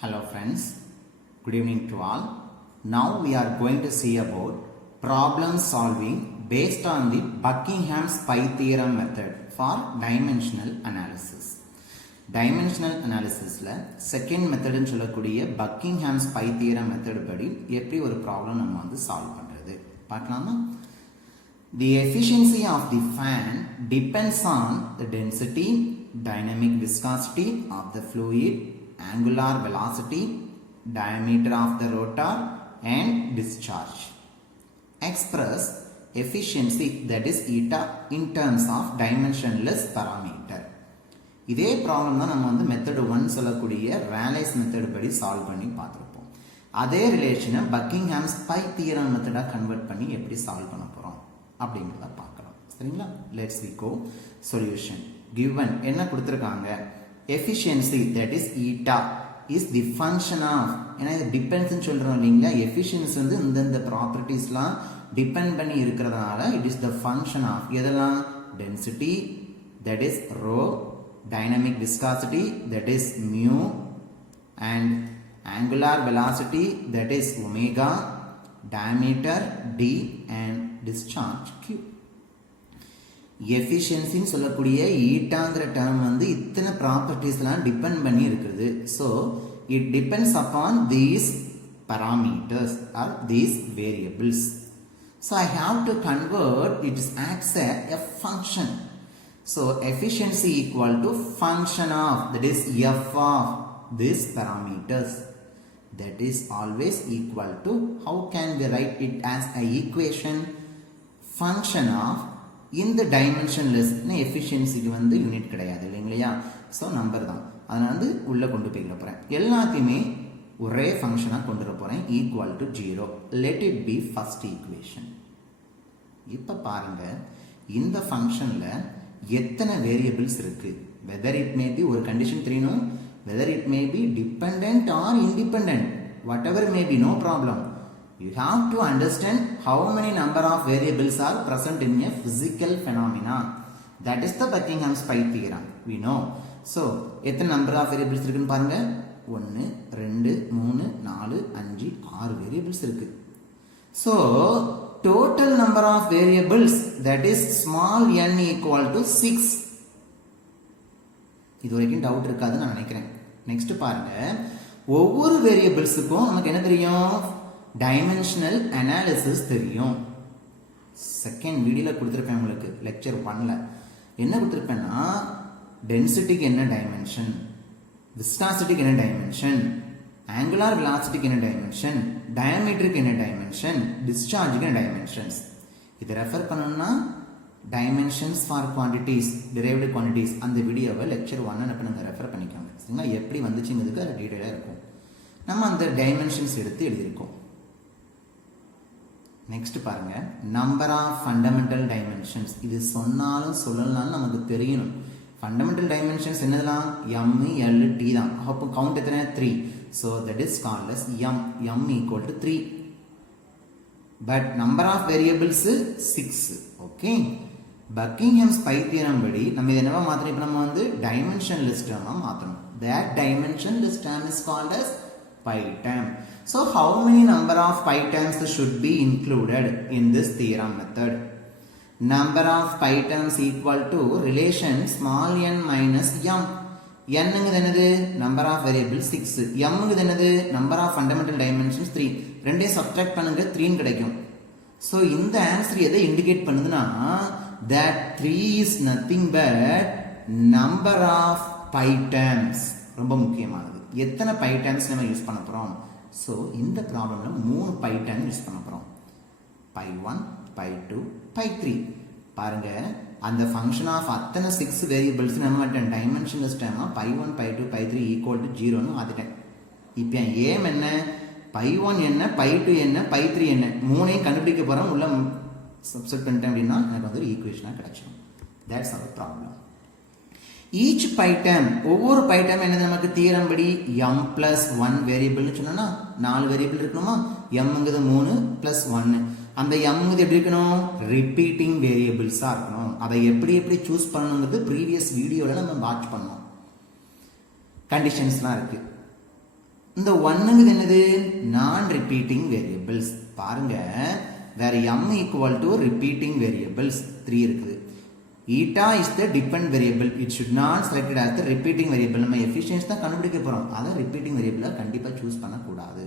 Hello friends, good evening to all. Now we are going to see about problem solving based on the Buckingham's pi theorem method for dimensional analysis. Dimensional analysis la second method nu sollakodiya Buckingham's pi theorem method padi eppadi oru problem நம்ம வந்து solve பண்றது பார்க்கலாமா? The efficiency of the fan depends on the density, dynamic viscosity of the fluid, angular velocity, diameter of the rotor and discharge. Express efficiency, that is eta, in terms of dimensionless parameter. இதே problem தான் நம்ம வந்து method 1 சொல்லக்கூடிய ரேலைஸ் method படி solve பண்ணி பார்த்துருப்போம். அதே ரிலேஷனை பக்கிங்ஹாம்ஸ் பை தியரம் மெத்தடா கன்வெர்ட் பண்ணி எப்படி சால்வ் பண்ண போறோம் அப்படிங்கறத பார்க்கலாம். சரிங்களா? Let's we go solution. given என்ன கொடுத்திருக்காங்க? efficiency, that is eta, is the function of, ஏன்னா இது depends னு சொல்றோம் இல்லீங்களா, efficiency வந்து இந்த ப்ராப்பர்ட்டிஸ்லாம் டிபெண்ட் பண்ணி இருக்கிறதுனால it is the function of எதெல்லாம்? density, that is rho, dynamic viscosity, that is mu, and angular velocity, that is omega, diameter d, and discharge q. efficiency னு சொல்லக்கூடிய ஈட்டாங்கிற டேர்ம் வந்து இத்தனை ப்ராப்பர்ட்டிஸ்லாம் டிபெண்ட் பண்ணி இருக்குது. So it depends upon these parameters or these variables. So I have to convert it acts as a function. So efficiency equal to function of, that is f of these parameters, that is always equal to, how can we write it as a equation? Function of, இந்த dimensionless எஃபிஷியன்சிக்கு வந்து unit கிடையாது இல்லைங்களா, so number தான், அதனால வந்து உள்ளே கொண்டு போய்க்க போகிறேன். எல்லாத்தையுமே ஒரே ஃபங்க்ஷனாக கொண்டு வர போகிறேன், equal to 0. Let it be first equation. இப்போ பாருங்க, இந்த ஃபங்க்ஷனில் எத்தனை வேரியபிள்ஸ் இருக்கு? வெதர் இட் மே பி, ஒரு கண்டிஷன் தெரியணும், whether it may be dependent or independent, whatever may be, no problem. You have to understand how many number of variables are present in a physical phenomena. That is the Buckingham's pi theorem. We know. So, எத்தனை number of variables இருக்குன்னு பாருங்க. 1, 2, 3, 4, 5, 6 variables இருக்கு. So, total number of variables, that is small n equal to 6. இது வரைக்கும் doubt இருக்காதுன்னு நான் நினைக்கிறேன். Next பாருங்க, ஒவ்வொரு வேரியபிள்ஸுக்கும் நமக்கு என்ன தெரியும்? டைமென்ஷனல் அனாலிசிஸ் தெரியும். செகண்ட் வீடியோல கொடுத்துருப்பேன் உங்களுக்கு, லெக்சர் 1ல என்ன கொடுத்துருப்பேன்னா, டென்சிட்டிக்கு என்ன டைமென்ஷன், விஸ்காசிட்டிக்கு என்ன டைமென்ஷன், ஆங்குலார் வெலாசிட்டிக்கு என்ன டைமென்ஷன், டயாமீட்டருக்கு என்ன டைமென்ஷன், டிஸ்சார்ஜுக்கு என்ன டைமென்ஷன்ஸ். இதை ரெஃபர் பண்ணணும்னா dimensions for quantities, derived quantities, அந்த வீடியோவை லெக்சர் 1 நீங்கள் ரெஃபர் பண்ணிக்கோங்க. சரிங்களா? எப்படி வந்துச்சுங்கிறதுக்கு அது டீட்டெயிலாக இருக்கும். நம்ம அந்த டைமென்ஷன்ஸ் எடுத்து எழுதியிருக்கோம். நெக்ஸ்ட் பாருங்க, நம்பர் ஆஃப் ஃபண்டமெண்டல் டைமென்ஷன்ஸ். இது சொன்னாலும் சொல்லலாம் நமக்கு தெரியணும். ஃபண்டமெண்டல் டைமென்ஷன்ஸ் என்னதெல்லாம்? m, l, t தான். அப்போ கவுண்ட் எத்தனை? 3. So that is called as m equal to 3. But number of variables 6. Okay, Buckingham's pi theorem படி நம்ம இதை என்னவா மாற்றணும்? இப்போ நம்ம வந்து டைமென்ஷன்லெஸ் டேர்மாக மாற்றணும். That dimensionless term is called as pi term. So how many number of pi terms should be included in this theorem method? Number of pi terms equal to relation small n minus m. n ங்கிறது என்னது? number of variables 6. m ங்கிறது என்னது? number of fundamental dimensions 3. ரெண்டையும் subtract பண்ணுங்க, 3 கிடைக்கும். So இந்த answer எதை indicate பண்ணுதுன்னா, that 3 is nothing but number of pi terms. ரொம்ப முக்கியமானது. எத்தனை பை டைம்ஸ் நம்ம யூஸ் பண்ண போறோம்? ஸோ இந்த ப்ராப்ளம்ல 3 பை டைம் யூஸ் பண்ண போறோம். Pi 1, pi 2, pi 3. பாருங்க, அந்த ஃபங்க்ஷன் ஆஃப் அத்தனை 6 வேரியபிள்ஸ் நம்ம டைமென்ஷன்லெஸ் டைமா pi 1, pi 2, pi 3 equal to 0ன்னு மாத்திட்டேன். இப்போ ஏம் என்ன? பை 1 என்ன, பை 2 என்ன, பை 3 என்ன, மூணையும் கண்டுபிடிக்க போறோம். உள்ள சப்ஸ்டிட் பண்ணிட்டேன் அப்படின்னா எனக்கு வந்து ஒரு ஈக்குவேஷனாக கிடைச்சிடும். That's our problem. Each pi term, ஒவ்வொரு பை டேம் என்னது? நமக்கு தியரம் படி m plus 1 வேரியபிள்னு சொன்னா 4 வேரியபிள் இருக்கணுமா? mங்கிறது 3 plus 1. அந்த mங்கிறது எப்படி இருக்கணும்? ரிப்பீட்டிங் வேரியபிள்ஸா இருக்கணும். அதை எப்படி சூஸ் பண்ணணுங்கிறது ப்ரீவியஸ் வீடியோல நம்ம வாட்ச் பண்ணோம். கண்டிஷன்ஸ்லாம் இருக்கு. இந்த 1ங்கிறது என்னது நான் ரிப்பீட்டிங் வேரியபிள்ஸ். பாருங்க வேற m equal to repeating variables 3 இருக்குது. eta is the dependent variable. It should not selected as the repeating variable. நம்ம efficiency தான் கண்டுபிடிக்க போறோம். அத ரிப்பீட்டிங் வேரியபிளா கண்டிப்பா சூஸ் பண்ண கூடாது.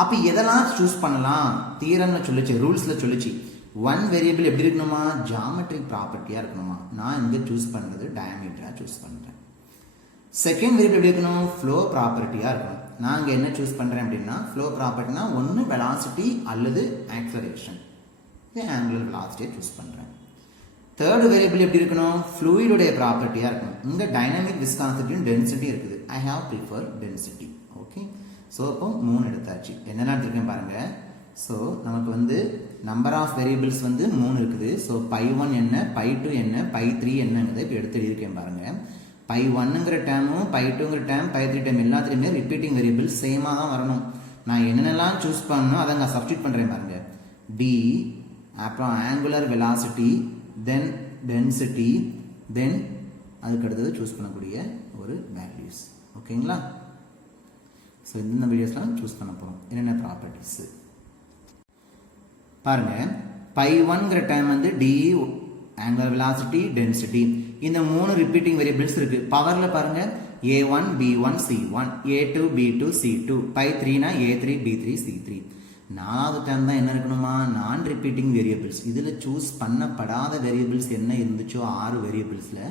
அப்ப எதெல்லாம் சூஸ் பண்ணலாம்? தியரம்ல சொல்லுச்சு, ரூல்ஸ்ல சொல்லுச்சு. ஒன் வேரியபிள் எப்படி இருக்கணுமா? ஜியோமெட்ரிக் ப்ராப்பர்ட்டியா இருக்கணுமா? நான் இங்க சூஸ் பண்றது டயாமீட்டரா சூஸ் பண்றேன். செகண்ட் வேரியபிள் எப்படி இருக்கணும்? ஃப்ளோ ப்ராப்பர்ட்டியா இருக்கணும். நான் இங்க என்ன சூஸ் பண்றேன் அப்படின்னா ஃப்ளோ ப்ராப்பர்ட்டினா ஒன்னு வெலாசிட்டி அல்லது ஆக்ஸலரேஷன். இது ஆங்குலர் வெலாசிட்டியை சூஸ் பண்றேன். தேர்ட் வேரியபிள் எப்படி இருக்கணும்? ஃப்ளூயிடோட ப்ராப்பர்ட்டியா இருக்கணும். இங்க டைனமிக் விஸ்காசிட்டியும் டென்சிட்டி இருக்குது. I have prefer density. Okay, so இப்போ 3 எடுத்தாச்சு. என்னென்ன எடுத்திருக்கேன் பாருங்க. ஸோ நமக்கு வந்து நம்பர் ஆஃப் வேரியபிள்ஸ் வந்து 3 இருக்குது. ஸோ π1 என்ன, π2 என்ன, π3 என்னங்கிறத இப்போ எடுத்து எழுதியிருக்கேன் பாருங்க. π1ங்கிற டேமும் π2ங்கிற டேம் π3 டேம் எல்லாத்துலேயுமே ரிப்பீட்டிங் வேரியபிள் சேமாக தான் வரணும். நான் என்னென்னலாம் சூஸ் பண்ணணும் அதை நான் சப்ஸ்டியூட் பண்ணுறேன் பாருங்க. டி அப்புறம் ஆங்குலர் வெலாசிட்டி, தென் டென்சிட்டி, தென் அதுக்கு அடுத்தது சூஸ் பண்ணக்கூடிய ஒரு வேல்யூஸ். ஓகேங்களா? ஸோ இந்த வீடியோஸ்லாம் சூஸ் பண்ண போகிறோம். என்னென்ன ப்ராப்பர்ட்டிஸ் பாருங்க. π1ங்கிற டைம் வந்து டி ஆங்குலர் வெலாசிட்டி, டென்சிட்டி, இந்த 3 ரிப்பீட்டிங் வேரியபிள்ஸ் இருக்கு. பவர்ல பாருங்க a1 b1 c1, a2 b2 c2, π3னா a3 b3 c3. நாலாவது டைம் தான் என்ன இருக்கணுமா? நான் ரிப்பீட்டிங் வேரியபிள்ஸ். இதில் சூஸ் பண்ணப்படாத வேரியபிள்ஸ் என்ன இருந்துச்சோ 6 வேரியபிள்ஸில்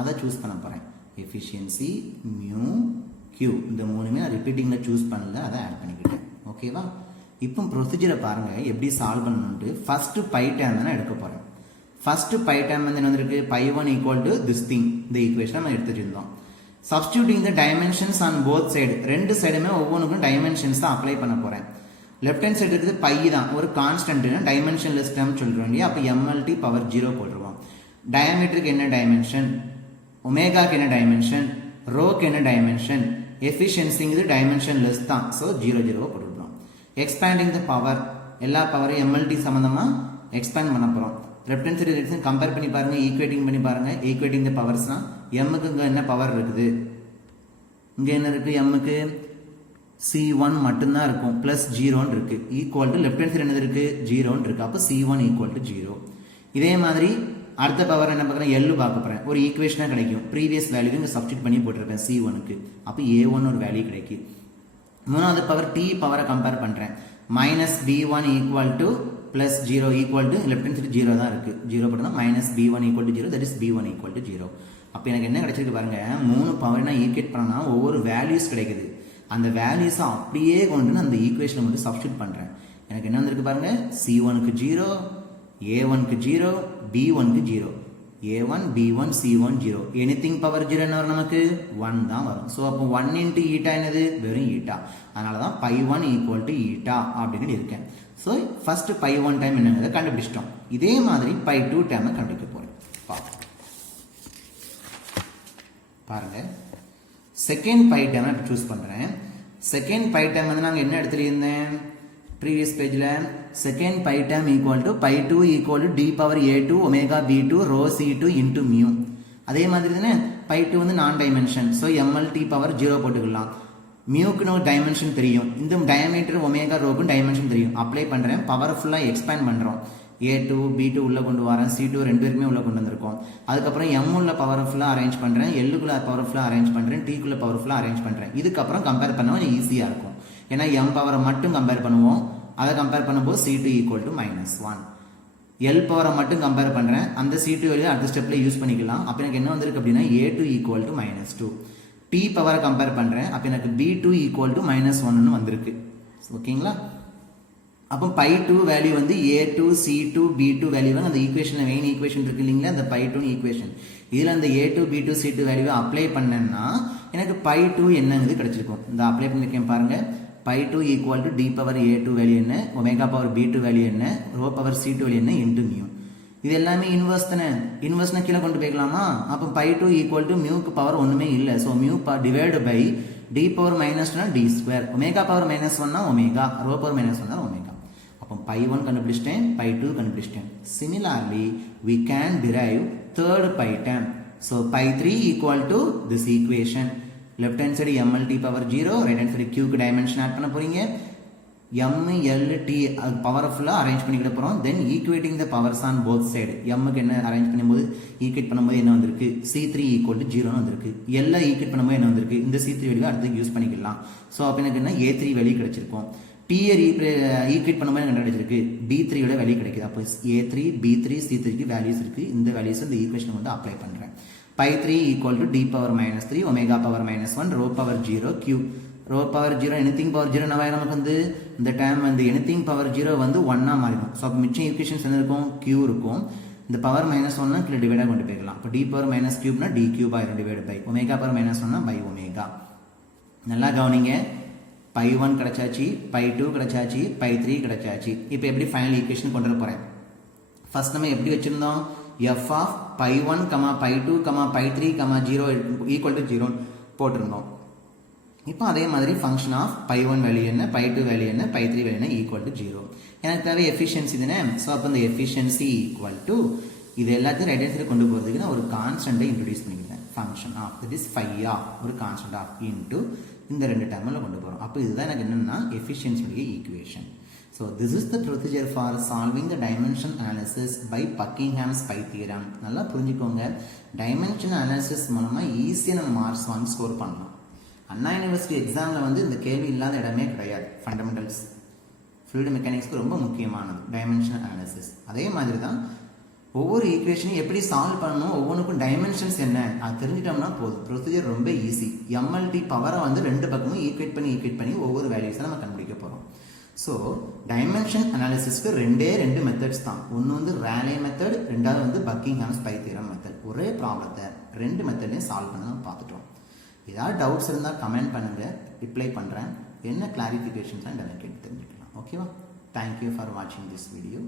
அதை சூஸ் பண்ண போகிறேன். எஃபிஷியன்சி, மியூ, கியூ, இந்த 3மே நான் ரிப்பீட்டிங்கில் சூஸ் பண்ணல, அதை ஆட் பண்ணிக்கிட்டேன். ஓகேவா? இப்போ ப்ரொசீஜரை பாருங்கள் எப்படி சால்வ் பண்ணணுன்ட்டு. ஃபஸ்ட்டு பை டேம் தானே எடுக்க போகிறேன். ஃபஸ்ட்டு பை டேம் வந்து என்ன வந்திருக்கு? π1 ஈக்குவல் டு திஸ் திங். இந்த ஈக்குவேஷன் நம்ம எடுத்து வச்சிருந்தோம். Substituting the dimensions on both side. ரெண்டு சைடுமே ஒவ்வொன்றுக்கும் டைமென்ஷன்ஸ் தான் அப்ளை பண்ண போகிறேன். லெஃப்ட் ஹேண்ட் சைடு இருக்குது பை தான், ஒரு கான்ஸ்டன்ட் டைமென்ஷன்லெஸ் டேர்ம் சொல்கிறோம் இல்லையா? அப்போ mlt பவர் 0 போட்டுருவோம். டயாமீட்டருக்கு என்ன டைமென்ஷன், ஒமேகாக்கு என்ன டைமென்ஷன், ரோக்கு என்ன டைமென்ஷன், எஃபிஷியன்சிங்கிறது டைமென்ஷன்லெஸ் தான். ஸோ 0 0 போட்டுருவோம். எக்ஸ்பேண்டிங் த பவர், எல்லா பவரையும் mlt சம்மந்தமாக எக்ஸ்பேண்ட் பண்ண போகிறோம். Left hand side direction compare பண்ணி பாருங்க, ஈக்குவேட்டிங் பண்ணி பாருங்க. ஈக்குவேட்டிங் த பவர்ஸ்னா எம்முக்கு இங்கே என்ன பவர் இருக்குது? இங்கே என்ன இருக்குது? எம்முக்கு c1 மட்டும்தான் இருக்கும், பிளஸ் 0 இருக்கு. Equal to left hand side என்னது இருக்கு? 0 இருக்கு. அப்போ c1 ஈக்குவல் டு 0. இதே மாதிரி அடுத்த பவர் என்ன பார்க்குறேன்? எல்லு பார்க்க போகிறேன். ஒரு ஈக்குவேஷனாக கிடைக்கும். ப்ரீவியஸ் வேல்யூ இங்கே சப்ஸ்டியூட் பண்ணி போட்டிருப்பேன் c1க்கு. அப்போ a1 ஒரு வேல்யூ கிடைக்கும். மூணாவது பவர் t பவரை கம்பேர் பண்ணுறேன். Minus b1 equal to plus 0 equal to left hand side 0 தான் இருக்குது. 0 போட்டோம்னா minus b1 equal to 0, that is b1 equal to 0. அப்போ எனக்கு என்ன கிடைச்சிருக்கு பாருங்க. 3 பவர் நான் ஈக்குவேட் பண்ணனா ஒவ்வொரு வேல்யூஸ் கிடைக்குது. அந்த வேல்யூஸை அப்படியே கொண்டு அந்த ஈக்குவேஷனை வந்து சப்ஸ்டியூட் பண்ணுறேன். எனக்கு என்ன வந்திருக்கு பாருங்க. c1க்கு 0, a1க்கு 0, b1க்கு 0, a1 b1 c1 0. Anything power 0 என்ன வரும்? நமக்கு 1 தான் வரும். ஸோ அப்போ 1 இன்ட்டு ஈட்டா என்னது? வெறும் ஈட்டா. அதனால தான் π1 ஈக்குவல் டு ஈட்டா அப்படின்னு இருக்கேன். ஸோ ஃபர்ஸ்ட் π1 டைம் என்னங்கிறத கண்டுபிடிச்சிட்டோம். இதே மாதிரி π2 டைமை கண்டுபிடிக்க போகிறேன். பாருங்க, செகண்ட் பை டைம் நான் சூஸ் பண்ணுறேன். செகண்ட் பை டைம் வந்து நாங்கள் என்ன எடுத்துருந்தேன் ப்ரீவியஸ் பேஜில்? Second pi term equal to π2 equal to D power a2 omega b2 rho c2 into mu. அதே மாதிரி தானே π2 வந்து நான் டைமென்ஷன். ஸோ mlt பவர் 0 போட்டுக்கலாம். மியூக்குன்னு ஒரு டைமென்ஷன் தெரியும். இந்த டயமீட்டர் ஒமேகா ரோக்கும் டைமென்ஷன் தெரியும். அப்ளை பண்ணுறேன். பவர் ஃபுல்லாக எக்ஸ்பேண்ட் பண்ணுறோம். a2 b2 உள்ளே கொண்டு வரேன், c2 ரெண்டு பேருக்குமே உள்ளே கொண்டு வந்திருக்கோம். அதுக்கப்புறம் m உள்ள பவர் ஃபுல்லாக அரேஞ்ச் பண்ணுறேன், எல்லுக்குள்ள பவர் ஃபுல்லாக அரேஞ்ச் பண்ணுறேன், டீக்குள்ள பவர் ஃபுல்லாக அரேஞ்ச் பண்ணுறேன். இதுக்கப்புறம் கம்பேர் பண்ண கொஞ்சம் ஈஸியாக இருக்கும். ஏன்னா m பவரை மட்டும் கம்பேர் பண்ணுவோம். அதை கம்பேர் பண்ணும்போது c2 ஈக்குவல் டு -1. எல் பவரை மட்டும் கம்பேர் பண்ணுறேன். அந்த c2 வேல்யூ அடுத்த ஸ்டெப்பில் யூஸ் பண்ணிக்கலாம். அப்போ எனக்கு என்ன வந்திருக்கு அப்படின்னா a2 ஈக்குவல் டு -2. t பவரை கம்பேர் பண்ணுறேன். அப்போ எனக்கு b2 ஈக்குவல் டு -1 வந்திருக்கு. ஓகேங்களா? அப்போ π2 வேல்யூ வந்து a2 c2 b2 வேல்யூ அந்த ஈக்குவேஷனில் மெயின் ஈக்குவேஷன் இருக்கு இல்லைங்களா? அந்த π2 ஈக்குவேஷன். இதில் அந்த a2 b2 c2 வேல்யூவை அப்ளை பண்ணேன்னா எனக்கு π2 என்னங்கிறது கிடைச்சிருக்கும். இந்த அப்ளை பண்ணியிருக்கேன் பாருங்க. π2 equal to D power a2 value என்ன, ஒமேகா பவர் b2 வேல்யூ என்ன, ரோ பவர் c2 வேல்யூ என்ன இன்ட்டு மியூ. இது எல்லாமே இன்வர்ஸ் தானே. இன்வர்ஸ்னா கீழே கொண்டு போய்க்கலாமா? அப்போ π2 ஈக்குவல் டு மியூக்கு பவர் ஒன்றுமே இல்லை. So mu divide by D power -2 D square, omega power -1 omega, rho power -1 omega. அப்போ π1 கண்டுபிடிச்சிட்டேன், π2 கண்டுபிடிச்சிட்டேன். Similarly, we can derive third π term. So π3 equal to this equation. Left hand side mlt power 0, right hand side q க்கு dimension add பண்ண போறீங்க. m l t power ஃபுல்லா arrange பண்ணிக்கிட போறோம். Then equating the powers on both side. m க்கு என்ன arrange பண்ணும்போது equate பண்ணும்போது என்ன வந்திருக்கு, c3 = 0 வந்திருக்கு. l ஈக்குவேட் பண்ணும்போது என்ன வந்திருக்கு, இந்த c3 வேல்யூ அடுத்து யூஸ் பண்ணிக்கலாம். ஸோ அப்போ எனக்கு என்ன a3 வேல்யூ கிடைச்சிருக்கும். t ஈக்குவேட் பண்ணும்போது எனக்கு கிடைச்சிருக்கு, b3 யோட வேல்யூ கிடைக்குது. அப்போ a3 b3 c3 க்கு வேல்யூஸ் இருக்கு. இந்த வேல்யூஸ் இந்த ஈக்குவேஷன் வந்து அப்ளை பண்றேன். pi3 = d power -3 omega power -1 rho power 0 q rho power 0 anything power 0 நமக்கு வந்து இந்த டேர்ம் வந்து anything power 0 வந்து 1 மாறிடும். ஸோ அப்போ மிச்சம் ஈக்குவேஷன்ஸ் என்ன இருக்கும், q இருக்கும். இந்த பவர் -1 கீழே டிவைடாக கொண்டு போய்க்கலாம். இப்போ d power -3 னா dq/2 divide by omega power -1 by omega. நல்லா கவனிங்க. pi1 கிடைச்சாச்சு, pi2 கிடைச்சாச்சு, pi3 கிடைச்சாச்சு. இப்போ எப்படி ஃபைனல் ஈக்குவேஷன் கொண்டு வர போறேன். ஃபர்ஸ்ட் நம்ம எப்படி வச்சிருந்தோம், f of pi1, pi2, pi3, 0 = 0 போட்டிருந்தோம். இப்போ அதே மாதிரி ஃபங்க்ஷன் ஆஃப் pi1 வேல்யூ என்ன, pi2 வேல்யூ என்ன, pi3 வேல்யூ என்ன = 0. எனக்கு தேவை எஃபிஷியன்சி தானே. ஸோ அப்போ இந்த எஃபிஷியன்சி இது எல்லாத்தையும் ரைட் ஹேண்ட் சைடு கொண்டு போகிறதுக்கு நான் ஒரு கான்ஸ்டன்ட்டை இன்ட்ரடியூஸ் பண்ணிக்கிறேன். Function of that is phi ஒரு கான்ஸ்டன்ட் ஆஃப் இன்டு இந்த ரெண்டு டேர்மில் கொண்டு போகிறோம். அப்போ இதுதான் எனக்கு என்னென்னா எஃபிஷியன்சியுடைய equation. So this is the procedure for solving the dimension analysis by Buckingham's pi theorem. நல்லா புரிஞ்சுக்கோங்க. டைமென்ஷன் அனாலிசிஸ் மூலமாக ஈஸியாக நம்ம மார்க்ஸ் வாங்கி ஸ்கோர் பண்ணலாம். அண்ணா யூனிவர்சிட்டி எக்ஸாமில் வந்து இந்த கேள்வி இல்லாத இடமே கிடையாது. ஃபண்டமெண்டல்ஸ் ஃப்ளூயிட் மெக்கானிக்ஸ்க்கு ரொம்ப முக்கியமானது டைமென்ஷன் அனாலிசிஸ். அதே மாதிரி தான் ஒவ்வொரு ஈக்குவேஷனையும் எப்படி சால்வ் பண்ணணும், ஒவ்வொன்றுக்கும் டைமென்ஷன்ஸ் என்ன அது தெரிஞ்சுட்டோம்னா போதும். ப்ரொசீஜர் ரொம்ப ஈஸி. mlt பவரை வந்து ரெண்டு பக்கமும் ஈக்குவேட் பண்ணி ஒவ்வொரு வேல்யூஸை நம்ம கண்டுபிடிக்க போகிறோம். ஸோ டைமென்ஷன் அனாலிசிஸ்க்கு ரெண்டு மெத்தட்ஸ் தான். ஒன்று வந்து ரேலே மெத்தட், ரெண்டாவது வந்து பக்கிங்ஹாம்ஸ் பை தியரம் மெத்தட். ஒரே ப்ராப்ளத்தை ரெண்டு மெத்தட்லையும் சால்வ் பண்ண நம்ம பார்த்துட்டோம். ஏதாவது டவுட்ஸ் இருந்தால் கமெண்ட் பண்ணுங்கள், ரிப்ளை பண்ணுறேன். என்ன கிளாரிஃபிகேஷன்ஸ் எனக்கு தெரிஞ்சுக்கலாம். ஓகேவா? தேங்க்யூ ஃபார் வாட்சிங் திஸ் வீடியோ.